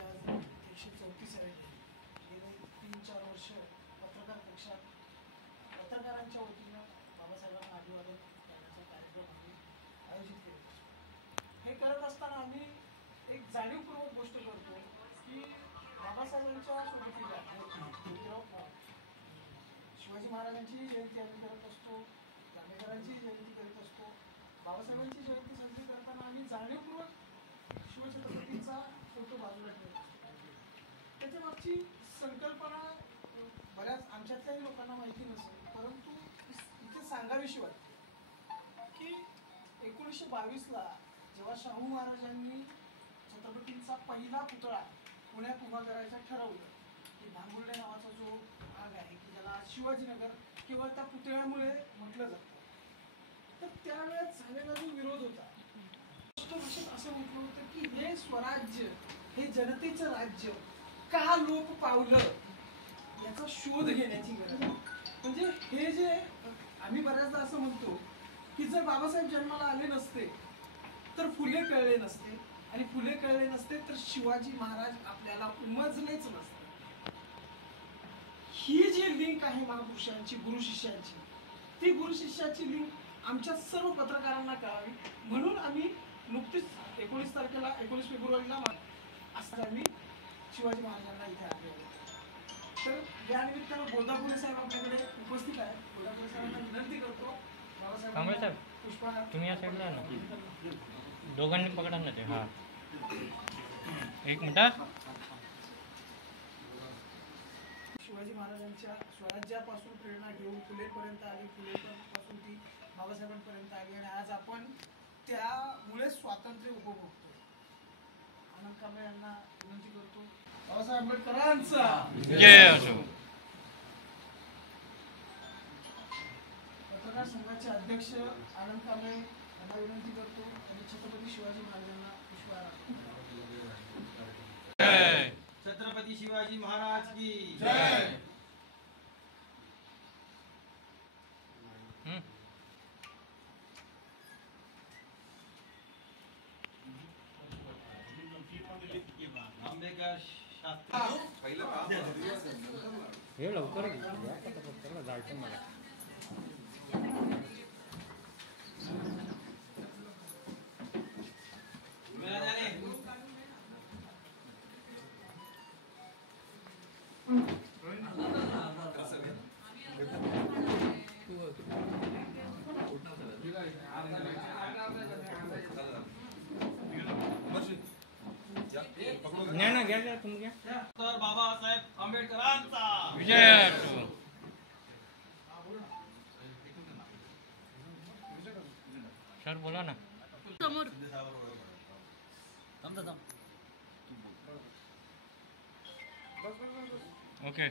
आमची आज 134 आहे. गेले 3-4 वर्ष पत्रकार पक्षात पत्रकारांच्या वतीनं बाबासाहेबांना अभिवादन करण्याचा कार्यक्रम आम्ही आयोजित केला. हे करत असताना आम्ही एक जाणीवपूर्वक गोष्ट करतो की बाबासाहेबांच्या स्मृतीला शिवाजी महाराजांची जयंती आम्ही करत असतो, जांभेकरांची जयंती करीत असतो. बाबासाहेबांची जयंती साजरी करताना आम्ही जाणीवपूर्वक शिवछत्रपतींचा फोटो बाजूला ठेवत असतो. त्याच्या मागची संकल्पना बऱ्याच आमच्यातल्याही लोकांना माहिती नसेल, परंतु इथे सांगावीशी वाटते की 1922ला जेव्हा शाहू महाराजांनी छत्रपतींचा पहिला पुतळा पुण्यात उभा करायचं ठरवलं, की भांगुर्डे नावाचा जो भाग आहे की ज्याला शिवाजीनगर केवळ त्या पुतळ्यामुळे म्हटलं जातं, तर त्यावेळेस झालेला जो विरोध होता, असं म्हटलं होतं की हे स्वराज्य, हे जनतेचं राज्य का लोप पावलं याचा शोध घेण्याची गरज आहे. म्हणजे हे जे आम्ही बऱ्याचदा असं म्हणतो की जर बाबासाहेब जन्माला आले नसते तर फुले कळले नसते, आणि फुले कळले नसते तर शिवाजी महाराज आपल्याला उमजलेच नसते. ही जी लिंक आहे महापुरुषांची, गुरु शिष्यांची, ती गुरु शिष्याची लिंक आमच्या सर्व पत्रकारांना कळावी म्हणून आम्ही नुकतीच 19 तारखेला 19 फेब्रुवारीला असं आम्ही शिवाजी महाराजांना इथे आले. तर या निमित्तानं बोधापुरे साहेब आपल्याकडे उपस्थित आहे. बोधापुरे साहेबांना विनंती करतो, बाबासाहेब पुष्पहार तुम्ही या साईडला ना, दोघांनी पकडा ना ते. हा, एक मिनिट. शिवाजी महाराजांच्या स्वराज्यापासून प्रेरणा घेऊन फुलेपर्यंत आली, फुलेपासून ती बाबासाहेबांपर्यंत आली, आणि आज आपण त्यामुळे स्वातंत्र्य उपभोगतो. आनंद कांबळे यांना विनंती करतो, बाबासाहेब आंबेडकरांचा जय असो. पत्रकार संघाचे अध्यक्ष आनंद कांबळे यांना विनंती करतो आणि छत्रपती शिवाजी महाराजांना पुष्पहार. जय छत्रपती शिवाजी महाराज की जय. आंबेडकर हे लवकर जायचं मला. नाही ना, घ्या तुम्ही घ्या. डॉक्टर बाबासाहेब आंबेडकरांचा विजय असो. सर बोला ना. समोर ओके.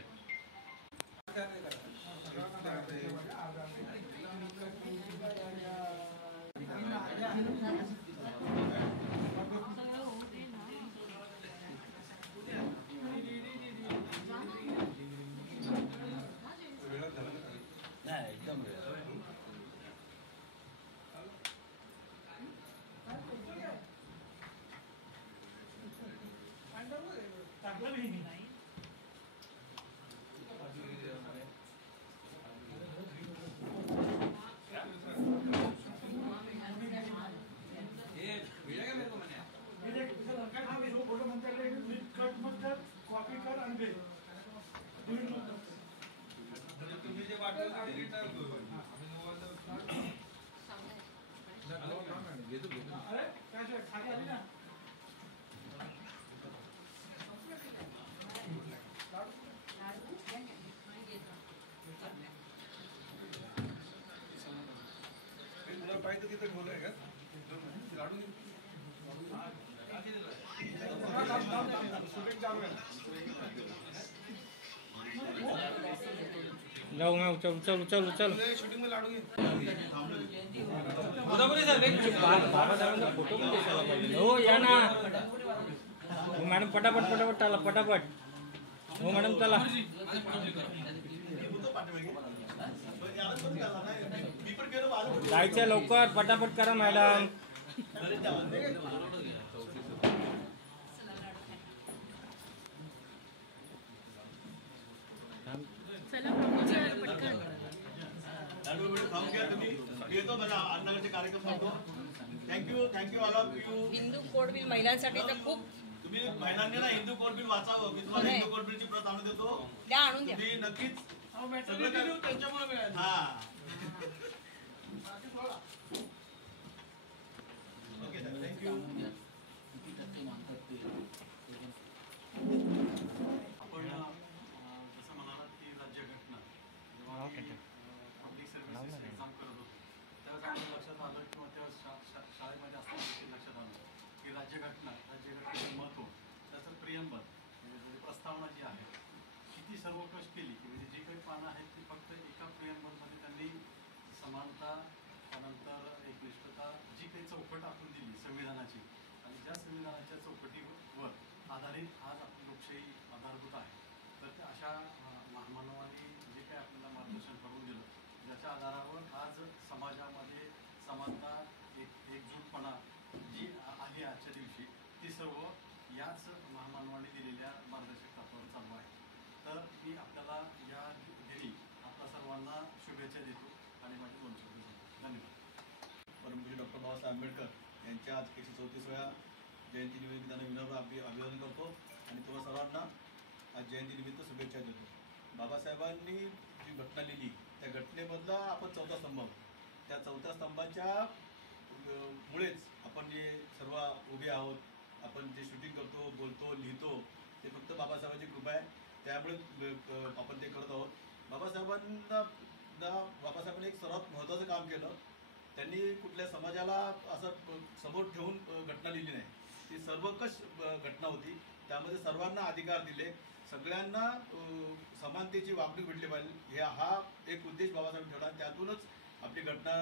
जाऊ मैं उचल उचल उचल उचल. शूटिंग में लाडू फोटो पण दिसायला पाहिजे. हो या ना. हो मॅडम, पटापट पटापट चला, पटापट. हो मॅडम चला. जायचं लवकर, पटापट करा मॅडम. घ्या तुम्ही. मी येतो माझ्या अन्नगरचे कार्यक्रम करतो. Thank you all of you. Hindu code bill महिलांसाठी तर खूप तुम्ही महिलांनी ना हिंदू कोड बिल वाचावं. मी तुम्हाला हिंदू कोड बिलची प्रत आणून देतो. द्या, आणून द्या. तुम्ही नक्कीच त्यांच्यामुळे मिळाली. हा ओके सर, थँक्यू. आपण जसं म्हणालात की राज्यघटना जेव्हा पब्लिक सर्व्हिसेस एक्झाम करत होतो त्यावेळेस आपल्या लक्षात आलं किंवा तेव्हा शाळेमध्ये असताना देखील लक्षात आलं की राज्यघटनेचं महत्त्व त्याचं प्रियंबल म्हणजे प्रस्तावना जी आहे किती सर्वकष केली की म्हणजे जी काही पानं आहेत ती फक्त एका प्रियंबलमध्ये त्यांनी समानता त्यानंतर एकनिष्ठता जी काही चौकट आपण दिली संविधानाची आणि ज्या संविधानाच्या चौकटीवर आधारित आज आपली लोकशाही आधारभूत आहे तर त्या अशा महामानवांनी जे काही आपल्याला मार्गदर्शन करून दिलं ज्याच्या आधारावर आज समाजामध्ये समानता एकजूटपणा जी आहे आजच्या दिवशी ती सर्व याच महामानवांनी दिलेल्या मार्गदर्शक तत्वावर चालू आहे. तर मी आपल्याला या दिनी आपल्या सर्वांना शुभेच्छा देतो आणि माझे 2 शब्द सांगतो. धन्यवाद. परमपूज्य डॉक्टर बाबासाहेब आंबेडकर यांच्या आज 134व्या जयंती निमित्तानं विनम्र अभिवादन करतो आणि तुम्हा सर्वांना आज जयंतीनिमित्त शुभेच्छा देतो. बाबासाहेबांनी जी घटना लिहिली त्या घटनेमधला आपण 4था स्तंभ, त्या 4थ्या स्तंभाच्या मुळेच आपण जे सर्व उभे आहोत, आपण जे शूटिंग करतो, बोलतो, लिहितो ते फक्त बाबासाहेबांची कृपा आहे. त्यामुळे आपण ते करत आहोत. बाबासाहेबांनी एक सर्वात महत्त्वाचं काम केलं. त्यांनी कुठल्या समाजाला असं समोर ठेवून घटना लिहिली नाही. ती सर्वकष घटना होती. त्यामध्ये सर्वांना अधिकार दिले, सगळ्यांना समानतेची वागणूक भेटली पाहिजे हा एक उद्देश बाबासाहेब ठेवला. त्यातूनच आपली घटना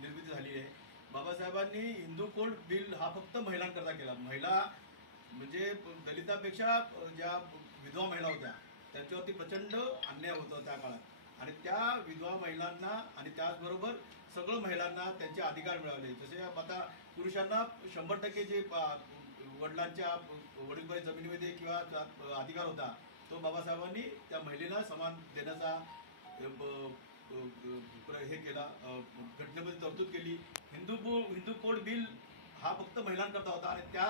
निर्मिती झाली आहे. बाबासाहेबांनी हिंदू कोड बिल हा फक्त महिलांकरता केला. महिला म्हणजे दलितापेक्षा ज्या विधवा महिला होत्या त्यांच्यावरती प्रचंड अन्याय होता त्या काळात आणि त्या विधवा महिलांना आणि त्याचबरोबर सगळं महिलांना त्यांचे अधिकार मिळाले. जसे आता पुरुषांना 100% जे वडिलांच्या वडीलबाई जमिनीमध्ये किंवा अधिकार होता तो बाबासाहेबांनी त्या महिलेला समान देण्याचा हे केला, घटनेमध्ये तरतूद केली. हिंदू कोड बिल हा फक्त महिलांकरता होता आणि त्या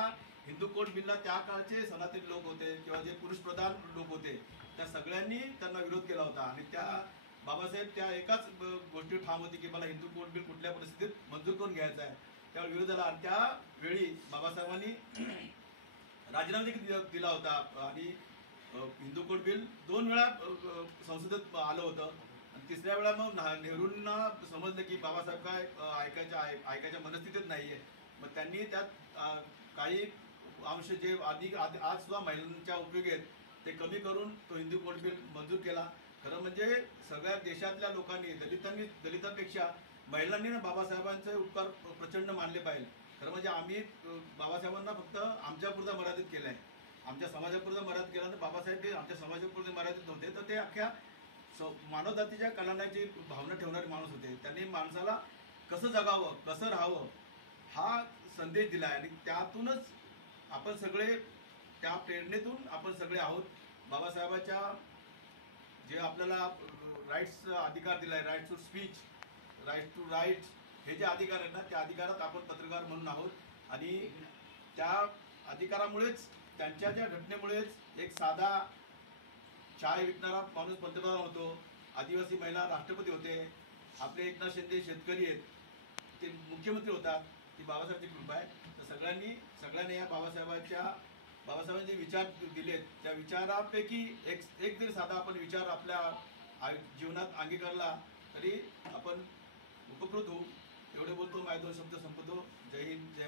हिंदू कोड बिलला त्या काळचे सनातनी लोक होते किंवा जे पुरुषप्रधान लोक होते त्या सगळ्यांनी त्यांना विरोध केला होता आणि त्या बाबासाहेब त्या एकाच गोष्टी ठाम होती की मला हिंदू कोड बिल कुठल्या परिस्थितीत मंजूर करून घ्यायचा आहे. त्यावेळी विरोध झाला आणि त्यावेळी बाबासाहेबांनी राजीनामा देखील दिला होता आणि हिंदू कोड बिल 2 वेळा संसदेत आलं होतं आणि 3ऱ्या वेळा मग नेहरूंना समजलं की बाबासाहेब काय ऐकायच्या मनस्थितीत नाही आहे. मग त्यांनी त्यात काही अंश जे आज सुद्धा महिलांच्या उपयोगी आहेत ते कमी करून तो हिंदू कोड बिल मंजूर केला. खरं म्हणजे सगळ्या देशातल्या लोकांनी दलितांपेक्षा महिलांनी ना बाबासाहेबांचे उपकार प्रचंड मानले पाहिजे. खरं म्हणजे आम्ही बाबासाहेबांना फक्त आमच्यापुरतं मर्यादित केलं आहे, आमच्या समाजापुरतं मर्यादित केलं तर बाबासाहेब हे आमच्या समाजापुरते मर्यादित नव्हते तर ते अख्ख्या मानवजातीच्या कल्याणाची भावना ठेवणारे माणूस होते. त्यांनी माणसाला कसं जगावं कसं राहावं हा संदेश दिला आहे आणि त्यातूनच आपण सगळे त्या प्रेरणेतून आपण सगळे आहोत. बाबासाहेबाच्या जे आपल्याला राईट्स अधिकार दिला आहे, right to speech, right to rights हे जे अधिकार आहेत ना त्या अधिकारात आपण पत्रकार म्हणून आहोत आणि त्या अधिकारामुळेच त्यांच्या ज्या घटनेमुळेच एक साधा चाय विकणारा माणूस पंतप्रधान होतो, आदिवासी महिला राष्ट्रपती होते, आपले एकनाथ शिंदे शेतकरी आहेत ते मुख्यमंत्री होतात. ती बाबासाहेबांची कृपा आहे. तर सगळ्यांनी या बाबासाहेबांचे जे विचार दिलेत त्या विचारापैकी एक जरी साधा आपण विचार आपल्या जीवनात अंगीकारला तरी आपण उपकृत होऊ. एवढे बोलतो, माझे 2 शब्द संपवतो. जय हिंद, जय